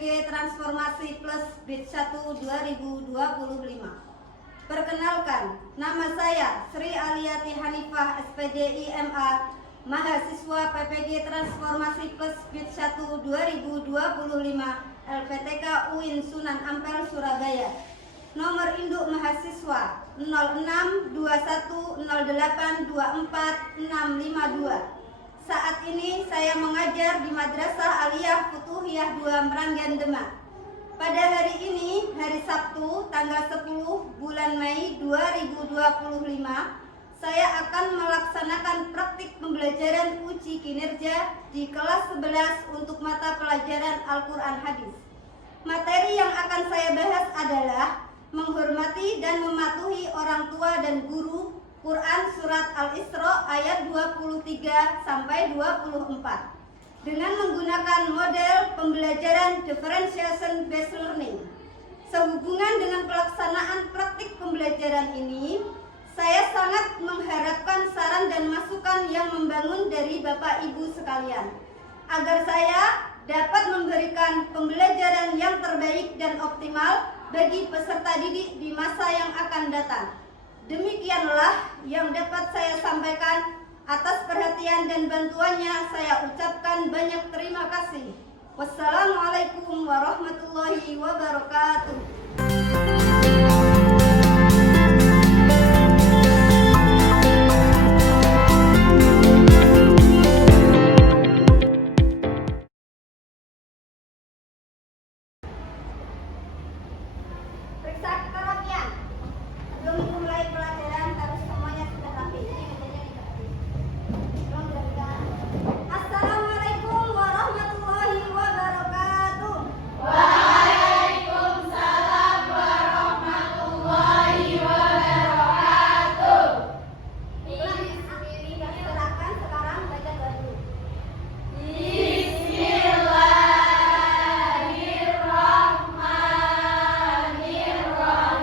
PPG Transformasi Plus Batch 1 2025. Perkenalkan, nama saya Sri Aliati Hanifah SPD IMA, mahasiswa PPG Transformasi Plus Batch 1 2025 LPTK UIN Sunan Ampel Surabaya. Nomor induk mahasiswa 0621082452. Saat ini saya mengajar di Madrasah Aliyah Futuhiyah 2 Meranggen Demak. Pada hari ini, hari Sabtu, tanggal 10 bulan Mei 2025, saya akan melaksanakan praktik pembelajaran uji kinerja di kelas 11 untuk mata pelajaran Al-Quran Hadis. Materi yang akan saya bahas adalah menghormati dan mematuhi orang tua dan guru, Quran Surat Al-Isra ayat 23 sampai 24 dengan menggunakan model pembelajaran differentiation based learning. Sehubungan dengan pelaksanaan praktik pembelajaran ini, saya sangat mengharapkan saran dan masukan yang membangun dari Bapak Ibu sekalian, agar saya dapat memberikan pembelajaran yang terbaik dan optimal bagi peserta didik di masa yang akan datang. Demikianlah yang dapat saya sampaikan. Atas perhatian dan bantuannya saya ucapkan banyak terima kasih. Wassalamualaikum warahmatullahi wabarakatuh. Periksa kerapian. Sebelum mulai pelajaran harus semuanya sudah rapi. Assalamualaikum warahmatullahi wabarakatuh. Waalaikumsalam warahmatullahi wabarakatuh. Silakan sekarang baca dulu. Bismillahirrahmanirrahim.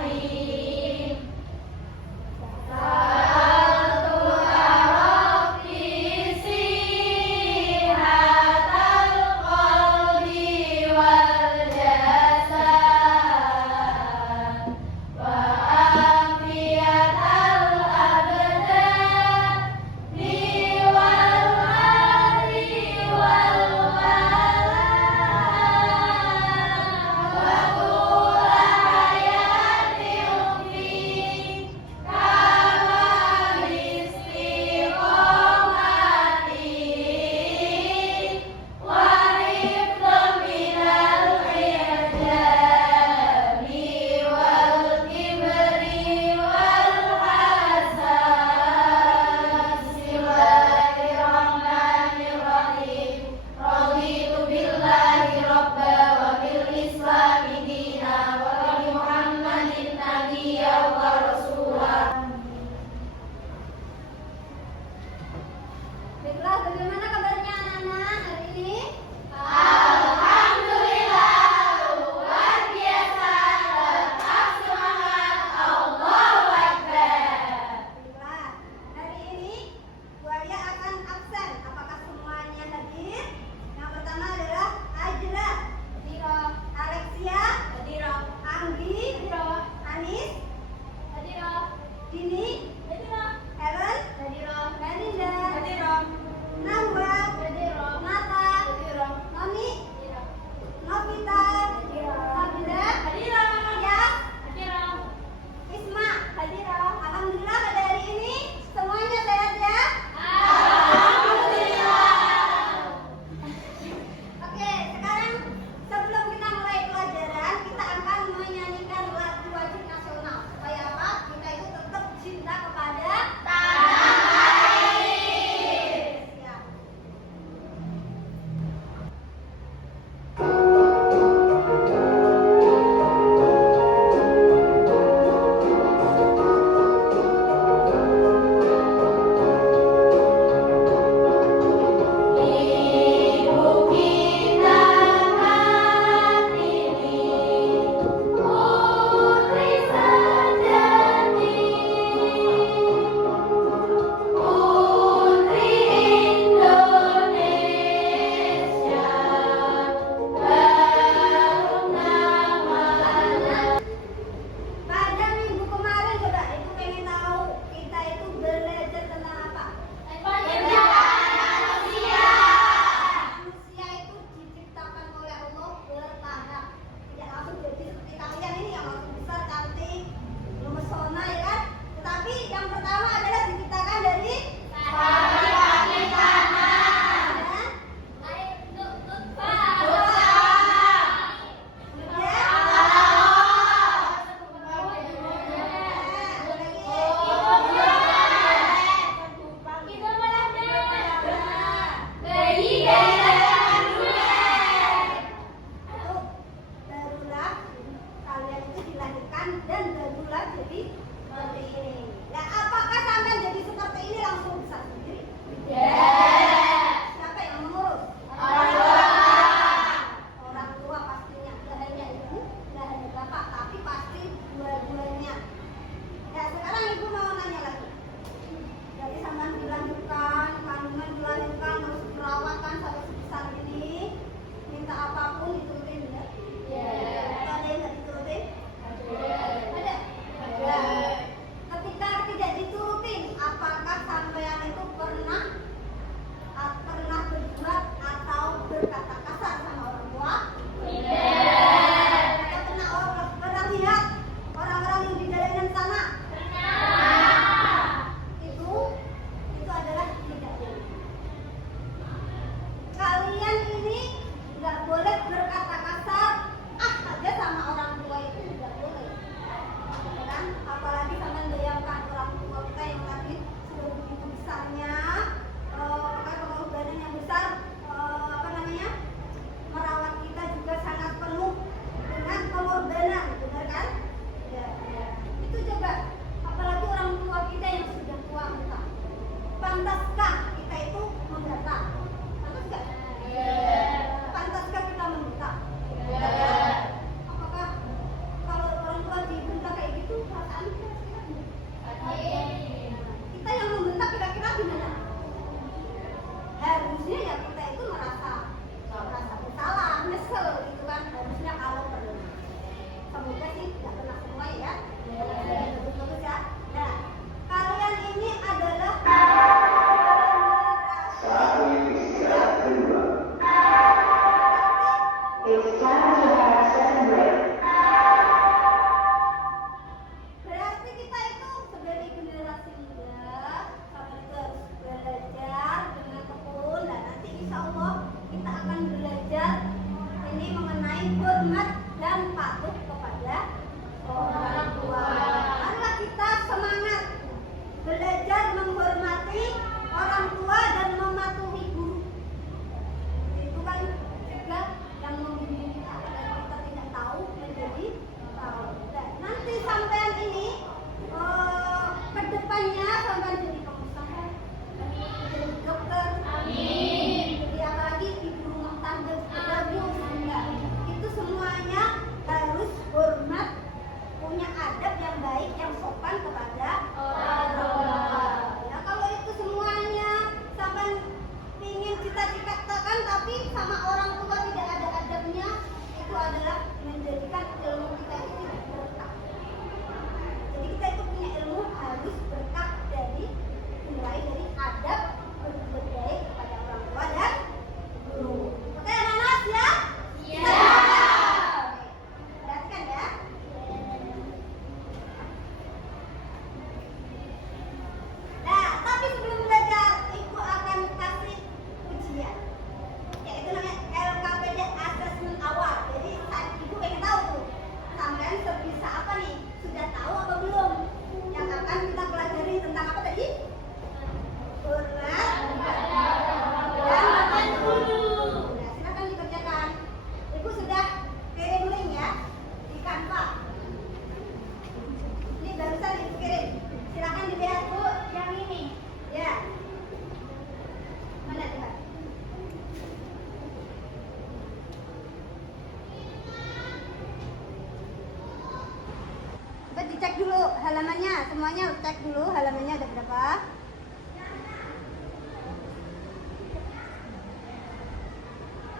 halamannya, semuanya cek dulu halamannya ada berapa.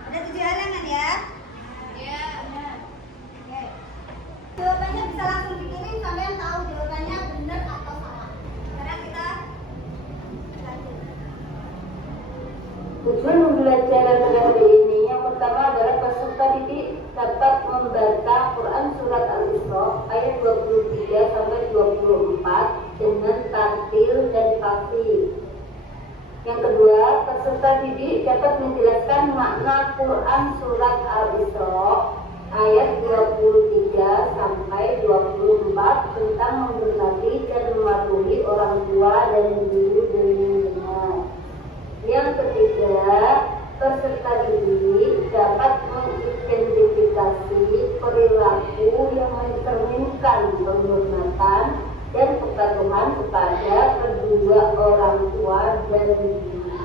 Ada 7 halaman ya? Iya. Oke. Jawabannya bisa langsung dikirim, sampai tahu jawabannya benar atau salah. Sekarang kita lanjut. Tujuan pembelajaran hari ini yang pertama adalah peserta didik dapat membaca Quran Surat Al-Isra ayat 23 sampai 24 dengan tartil dan fasih. Yang kedua, peserta didik dapat menjelaskan makna Quran Surat Al-Isra ayat 23 sampai 24 tentang menghormati dan mematuhi orang tua dan guru dan lingkungan. Yang ketiga, peserta didik dapat mengidentifikasi perilaku yang mencerminkan penghormatan dan kepatuhan kepada kedua orang tua dan guru.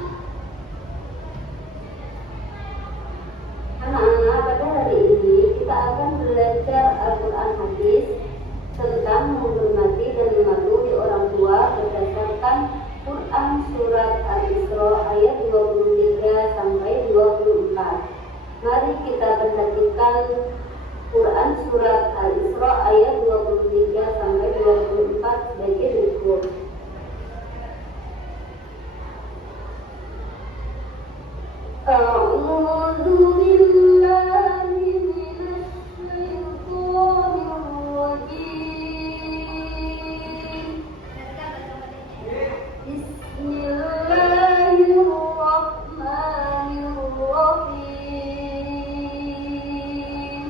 Anak-anak, pada hari ini kita akan belajar Al-Quran Hadis tentang menghormati dan mematuhi orang tua berdasarkan Quran Surat Al-Isra ayat 23 sampai 24. Mari kita perhatikan Quran Surat Al-Isra ayat 23 sampai 24 sebagai berikut. A'udzu billahi minasy syaithanir rajim. Bismillahirrahmanirrahim.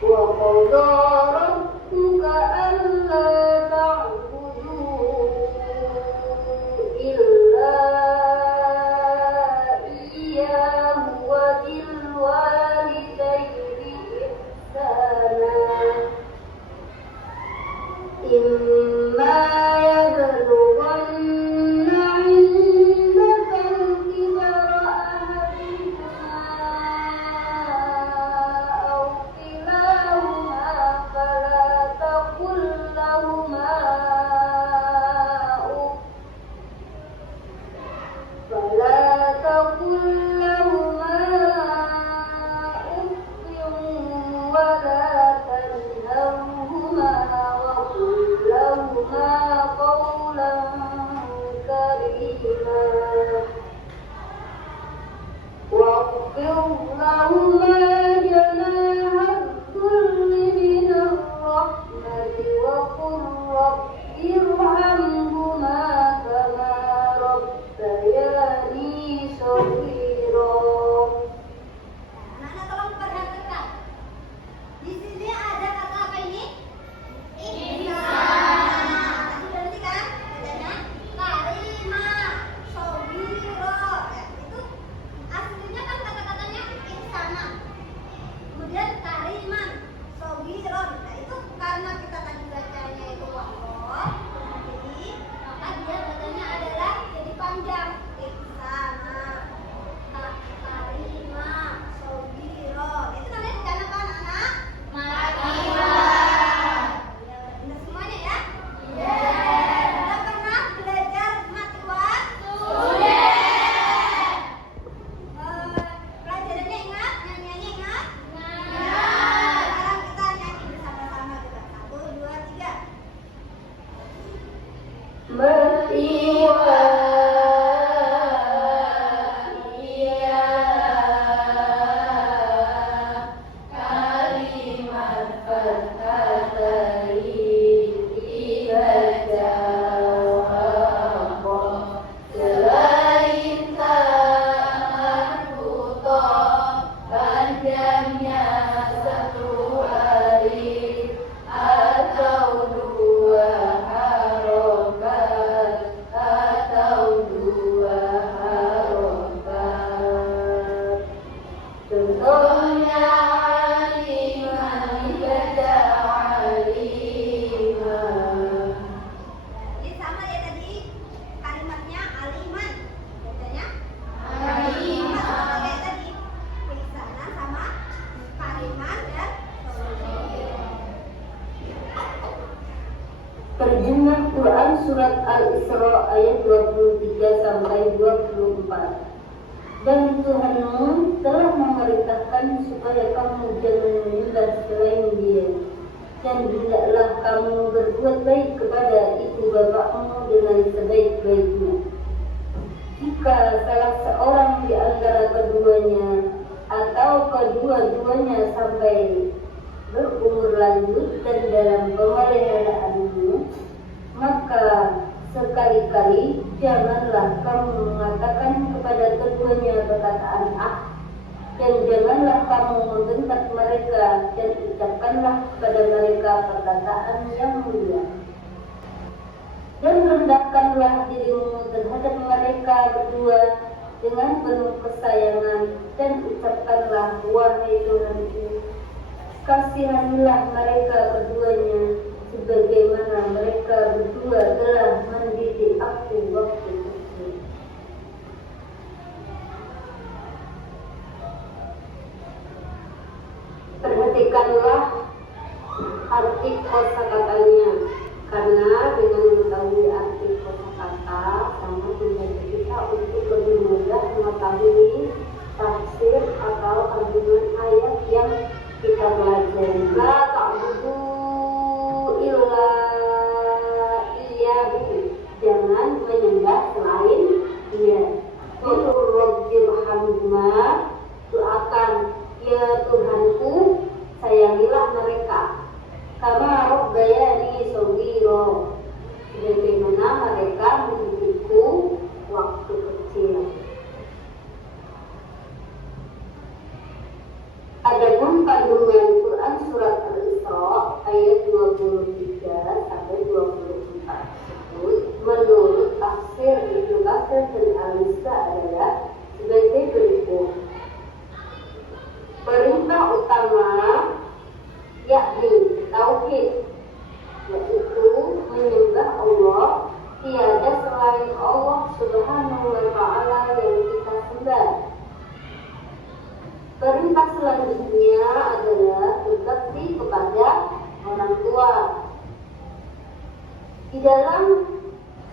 Wa qala rabbuka alla ta'budu illa iyyahu wa bil walidayni ihsana. Imma yablughanna 'indaka al-kibara ahaduhuma aw kilahuma fala taqul lahumā uff wa la tanharhumā wa qul lahumā qawlan karīmā. واخفض لهما جناح الذل من الرحمة وقل رب ارحمهما كما ربياني صغيرا. Anak-anak tolong perhatikan. Di sini ada kata apa ini? Ihsan. Sudah ngerti kan? Bacanya karimah, shobiro. Itu aslinya kan kata-katanya ihsana. Kemudian kariman, shobiro. Nah, itu karena kita tadi bacanya itu wakof, jadi maka dia bacanya adalah jadi panjang. Ihsana, karimah, shobiro. Itu namanya bacaan apa anak-anak? Ya, benar semuanya ya? Sudah pernah belajar matiwan? Pelajarannya ingat? Nyanyiannya ingat? Sekarang kita nyanyi bersama-sama coba. 1, 2, 3. Matiwan surat Al-Isra ayat 23 sampai 24. Dan Tuhanmu telah memerintahkan supaya kamu jangan menyembah selain Dia, dan hendaklah kamu berbuat baik kepada ibu bapakmu dengan sebaik-baiknya. Jika salah seorang di antara keduanya atau kedua-duanya sampai berumur lanjut dan dalam pemeliharaanmu, maka sekali-kali janganlah kamu mengatakan kepada keduanya perkataan dan janganlah kamu membentak mereka, dan ucapkanlah kepada mereka perkataan yang mulia. Dan rendahkanlah dirimu terhadap mereka berdua dengan penuh kesayangan, dan ucapkanlah, wahai Tuhanku, kasihanilah mereka keduanya sebagaimana mereka berdua telah mendidik aku waktu kecil. Perhatikanlah arti kosakatanya, karena dengan mengetahui arti kosakata sama membantu kita untuk lebih mudah mengetahui tafsir atau kandungan ayat yang kita pelajari. La ta'budu illa iyyahu, jangan menyembah selain Dia. Qul rabbirhamhuma, doakan, ya Tuhanku, sayangilah mereka. Kama rabbayani shaghira, sebagaimana mereka mendidikku waktu kecil. Adapun kandungan Quran surat Al-Isra ayat 23 sampai 24 tersebut menurut tafsir Ibnu Katsir dan Al-Mizzi adalah sebagai berikut. Perintah utama yakni tauhid, yaitu menyembah Allah, tiada selain Allah Subhanahu wa Ta'ala yang kita sembah. Perintah selanjutnya adalah berbakti kepada orang tua. Di dalam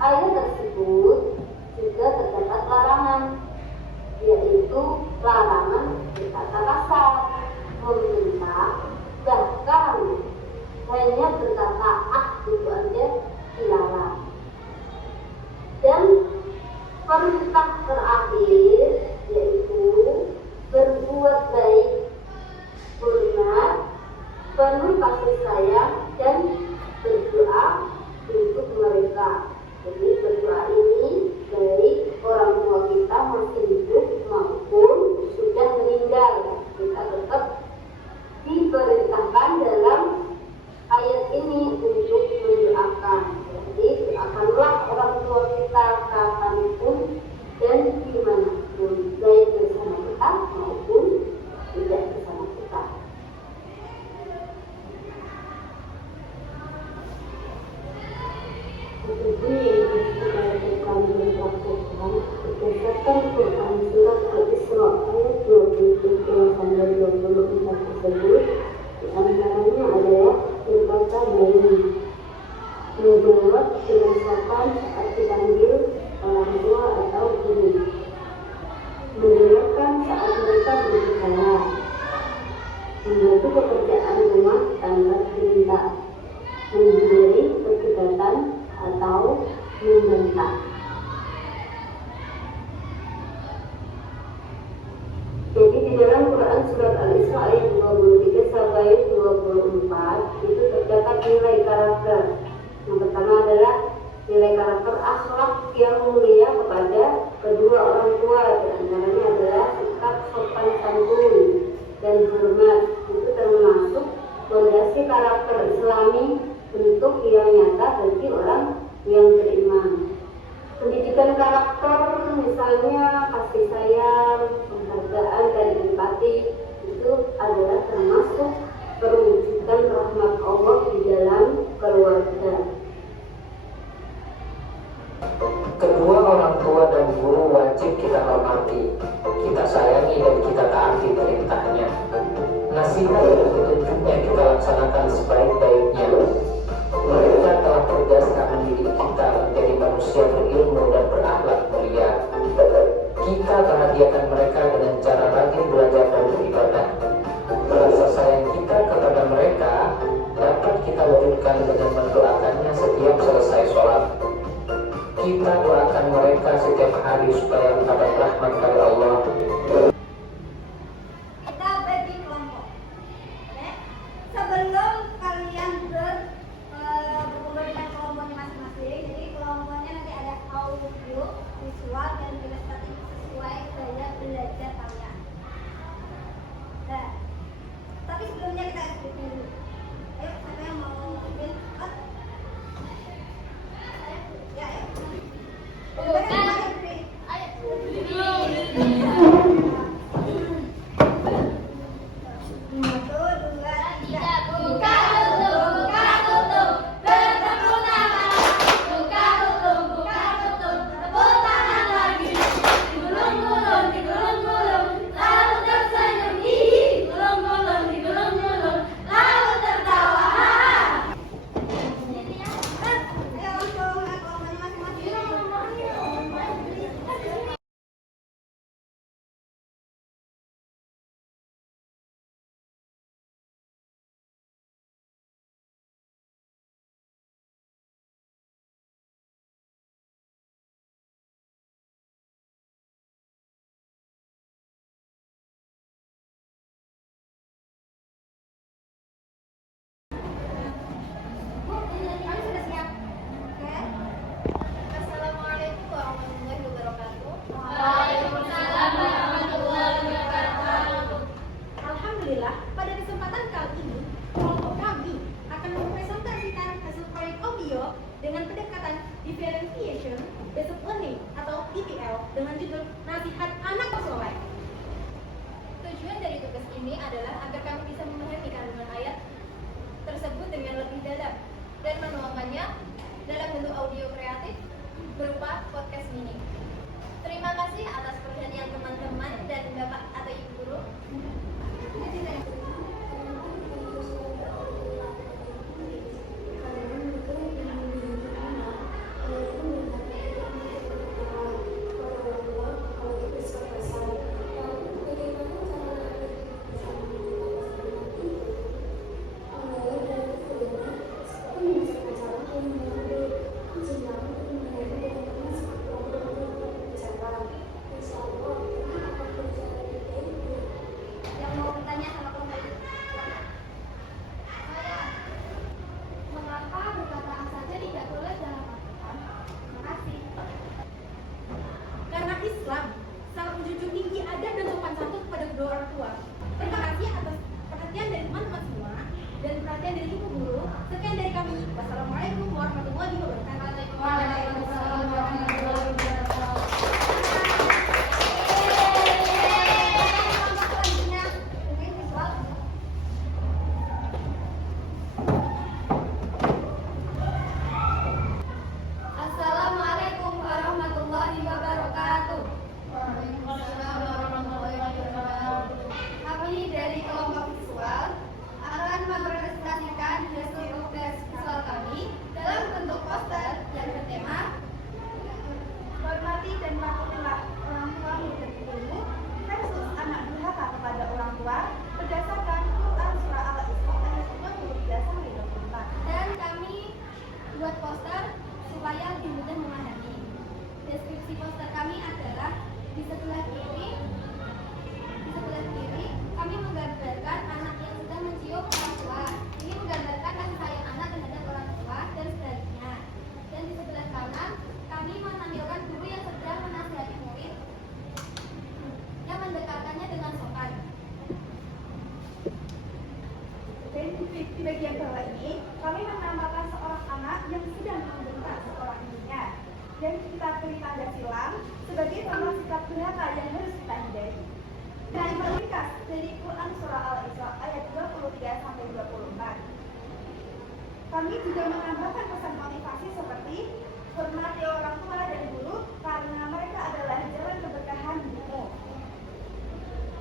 ayat tersebut juga terdapat larangan, yaitu larangan berkata kasar, membentak, bahkan hanya berkata itu aja dilarang. Dan perintah terakhir yaitu berbuat baik, hormat, penuh kasih sayang, dan berdoa untuk mereka. Jadi berdoa ini baik orang tua kita masih hidup maupun sudah meninggal, kita tetap diperintahkan dalam ayat ini untuk mendoakan. Jadi doakanlah orang tua kita kapanpun dan dimanapun, baik bersama kita maupun tidak bersama kita. Itu yang kita lakukan dan praktekkan berdasarkan Quran surat Al-Isra ayat 23 sampai 24 tersebut. Di antaranya adalah berkata baik, menjawab berdasarkan saat dipanggil orang tua atau guru, mendengarkan saat mereka berbicara, membantu pekerjaan rumah tanpa perintah, menghindari perdebatan atau membentak. Jadi di dalam Quran surat Al-Isra ayat 23 sampai 24 itu terdapat nilai karakter. Yang pertama adalah nilai karakter akhlak yang mulia kepada kedua orang tua. Di antaranya adalah sikap sopan santun dan hormat. Itu termasuk fondasi karakter Islami, bentuk yang nyata bagi orang yang beriman. Pendidikan karakter misalnya kasih sayang, penghargaan, dan empati itu adalah termasuk perwujudan rahmat Allah di dalam keluarga. Kedua orang tua dan guru wajib kita hormati, kita sayangi, dan kita taati perintahnya. Nasihat dan petunjuknya kita laksanakan sebaik-baiknya. Mereka telah berjasa mendidik kita setiap hari supaya mendapat rahmat dari Allah. Kita bagi kelompok. Oke? Sebelum kalian berkumpul dengan kelompoknya masing-masing, jadi kelompoknya nanti ada audio, visual, dan kinesthetik sesuai gaya belajar kalian. Nah, tapi sebelumnya kita explain dulu. Ayo, siapa yang mau explain? Ya, ayo. Alhamdulillah, pada kesempatan kali ini, kelompok kami akan mempresentasikan hasil proyek audio dengan pendekatan differentiation based learning atau DBL dengan judul Nasihat Anak Soleh. Tujuan dari tugas ini adalah agar kami bisa memahami kandungan ayat tersebut dengan lebih dalam dan menuangkannya dalam bentuk audio kreatif berupa podcast mini. Terima kasih atas perhatian teman-teman dan Bapak atau Ibu Guru. Yang mau bertanya sama kelompok itu? Mengapa berkata saja tidak boleh dalam Al-Quran? Terima kasih. Karena Islam sangat menjunjung tinggi adab dan sopan santun kepada kedua orang tua. Terima kasih atas perhatian dari teman-teman semua dan perhatian dari Ibu Guru. Sekian dari kami. Wassalamualaikum warahmatullahi wabarakatuh. Waalaikumsalam warahmatullahi wabarakatuh. Kelompok selanjutnya, mungkin visual. Assalamualaikum warahmatullahi wabarakatuh. Kami dari kelompok visual akan mempresentasikan hasil tugas visual kami dalam bentuk poster yang bertema hormati dan patuhilah orang tua dan guru versus anak durhaka kepada orang tua berdasarkan Quran surah Al-Isra ayat 23 sampai 24. Dan kami buat poster supaya lebih mudah memahami. Deskripsi poster kami adalah di sebelah kiri kami menggambarkan anak yang sedang mencium orang tua. Ini menggambarkan kasih sayang anak terhadap orang tua dan sebaliknya. Dan di sebelah kanan kami menampilkan guru yang sedang menasihati murid yang mendekatkannya dengan sopan. Dan di bagian bawah ini kami menambahkan seorang anak yang sedang membentak seorang ibunya. Dan kita beri tanda silang sebagai tanda sikap durhaka yang harus kita hindari. Dan meringkas dari Quran surah Al-Isra ayat 23 sampai 24. Kami juga menambahkan pesan motivasi seperti hormati orang tua dan guru karena mereka adalah jalan keberkahan hidupmu.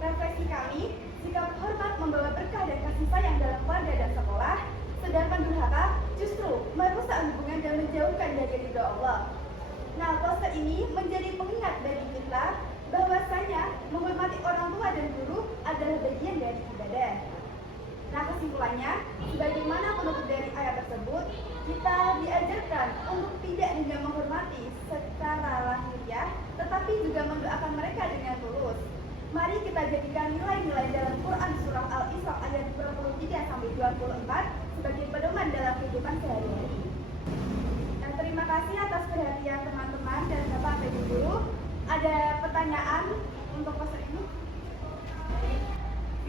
Refleksi kami, sikap hormat membawa berkah dan kasih sayang dalam keluarga dan sekolah, sedangkan durhaka justru merusak hubungan dan menjauhkan dari ridho Allah. Nah, poster ini menjadi pengingat bagi kita bahwasanya menghormati orang tua dan guru adalah bagian dari ibadah. Nah, kesimpulannya, sebagaimana penutup dari ayat tersebut, kita diajarkan untuk tidak hanya menghormati secara lahiriah, tetapi juga mendoakan mereka dengan tulus. Mari kita jadikan nilai-nilai dalam Quran Surah Al-Isra ayat 23-24 sebagai pedoman dalam kehidupan sehari-hari. Dan terima kasih atas perhatian teman-teman dan Bapak dan Ibu Guru. Ada pertanyaan untuk peserta ini?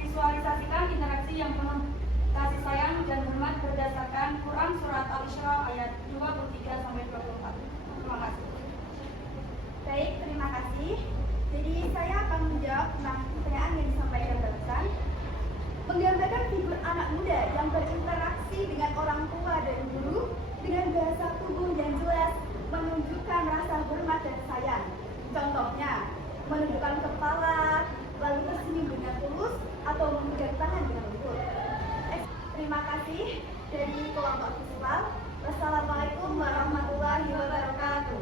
Visualisasikan interaksi yang penuh kasih sayang dan hormat berdasarkan Quran Surat Al-Isra ayat 23-24. Terima kasih. Baik, terima kasih. Jadi saya akan menjawab tentang pertanyaan yang disampaikan barusan. Menggambarkan figur anak muda yang berinteraksi dengan orang tua dan guru dengan bahasa tubuh yang jelas menunjukkan rasa hormat dan sayang. Contohnya, menundukkan kepala, lalu tersenyum dengan tulus, atau memegang tangan dengan lembut. Terima kasih dari kelompok visual. Wassalamualaikum warahmatullahi wabarakatuh.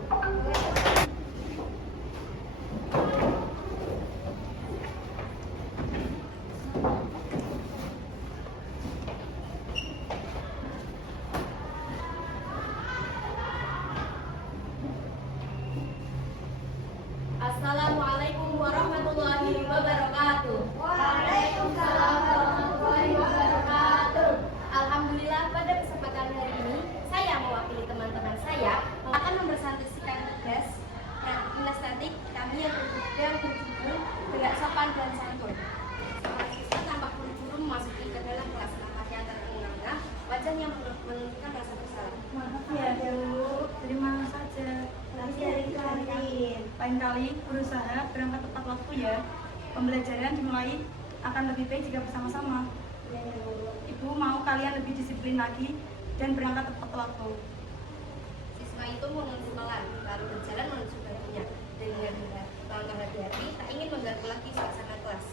Assalamualaikum warahmatullahi wabarakatuh. Waalaikumsalam warahmatullahi wabarakatuh. Alhamdulillah, pada kesempatan hari ini saya mewakili teman-teman saya akan mempresentasikan tugas kami yang berjudul Gerak Sopan dan Santun. Seorang siswa tampak buru-buru memasuki ke dalam kelas, nampaknya terengah-engah, wajahnya menunjukkan rasa bersalah. Maaf ya, Bu. Terima saja. Nanti hari kantin. Lain kali berusaha berangkat tepat waktu ya. Pembelajaran dimulai akan lebih baik jika bersama-sama. Ibu mau kalian lebih disiplin lagi dan berangkat tepat waktu. Siswa itu menuju pelan, lalu berjalan menuju baginya dengan langkah hati-hati, tak ingin mengganggu lagi suasana kelas.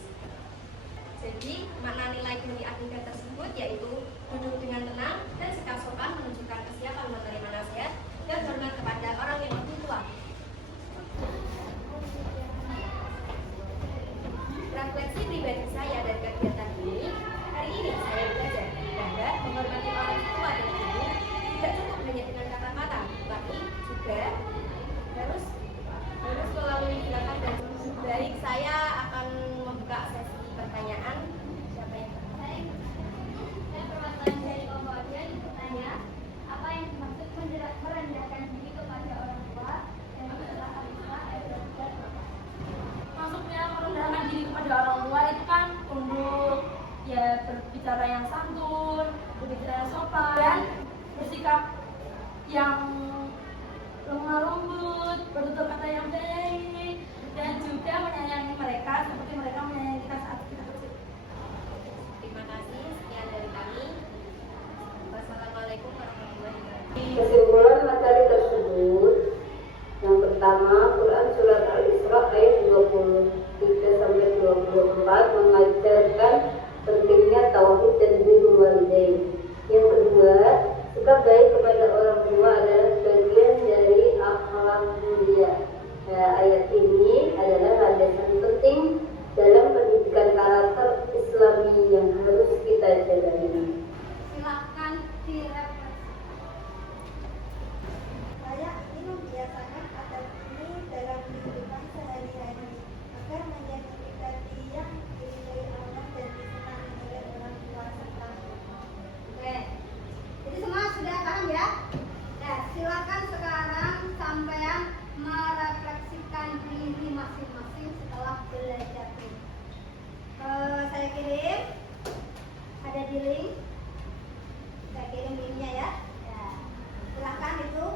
Jadi, makna nilai dari adegan tersebut yaitu duduk dengan tenang dan sikap sopan menunjukkan kesiapan menerima nasihat dan hormat kepada orang yang lebih tua. Refleksi pribadi saya dari kegiatan ini, hari ini saya belajar bahwa menghormati orang tua dan guru tidak cukup hanya dengan kata-kata, tapi juga harus melalui gerakan dan baik. Saya akan membuka sesi pertanyaan. Siapa yang tertarik? Saya perwakilan dari kelompok yang bertanya, apa yang dimaksud merendahkan diri kepada orang tua dan setelah Al-Isra ayat 24? Maksudnya merendahkan diri kepada orang tua itu kan untuk ya berbicara yang santun, berbicara yang sopan, dan bersikap yang lemah lembut, bertutur kata yang baik, dan juga menyayangi mereka seperti mereka menyayangi kita saat kita kecil. Terima kasih. Sekian dari kami. Wassalamualaikum warahmatullahi wabarakatuh. Kesimpulan materi tersebut, yang pertama, Quran Surat Al-Isra ayat 23-24 mengajarkan pentingnya tauhid dan birrul walidain. Yang kedua, sikap baik kepada orang tua adalah bagian dari akhlak mulia. Ayat ini adalah landasan penting dalam pendidikan karakter Islami yang harus kita jalani. Silakan direfleksi. Saya ingin membiasakan adab ini dalam kehidupan sehari-hari agar menjadi pribadi yang diridhoi Allah dan disenangi oleh orang tua serta guru. Oke, jadi semua sudah paham ya? Nah, silakan sekarang sampean merefleksikan diri masing-masing setelah belajar ini. Saya kirim, ada di link. Saya kirim linknya ya. Ya, silahkan itu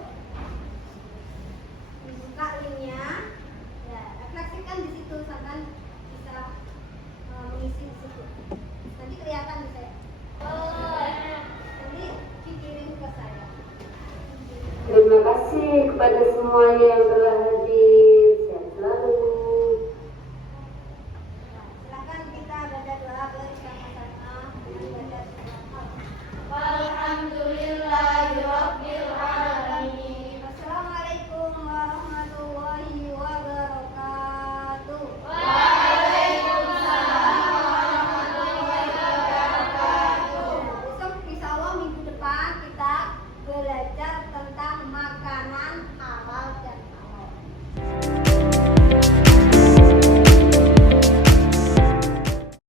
dibuka linknya. Ya, refleksikan di situ sampai bisa mengisi di situ. Nanti kelihatan di saya. Nanti dikirim ke saya. Terima kasih kepada semuanya yang telah